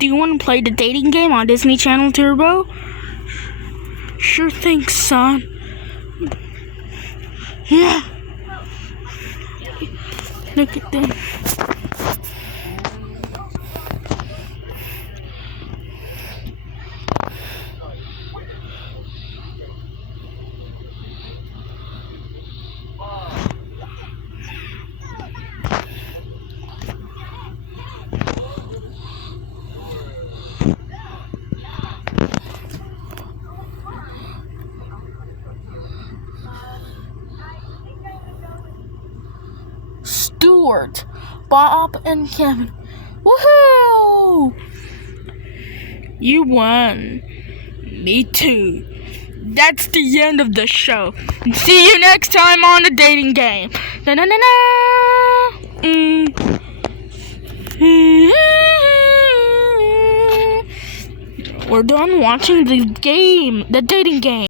Do you want to play the dating game on Disney Channel Turbo? Sure thing, son. Yeah. Look at them. Stuart, Bob, and Kevin. Woohoo! You won. Me too. That's the end of the show. See you next time on the dating game. Na-na-na-na. We're done watching the dating game.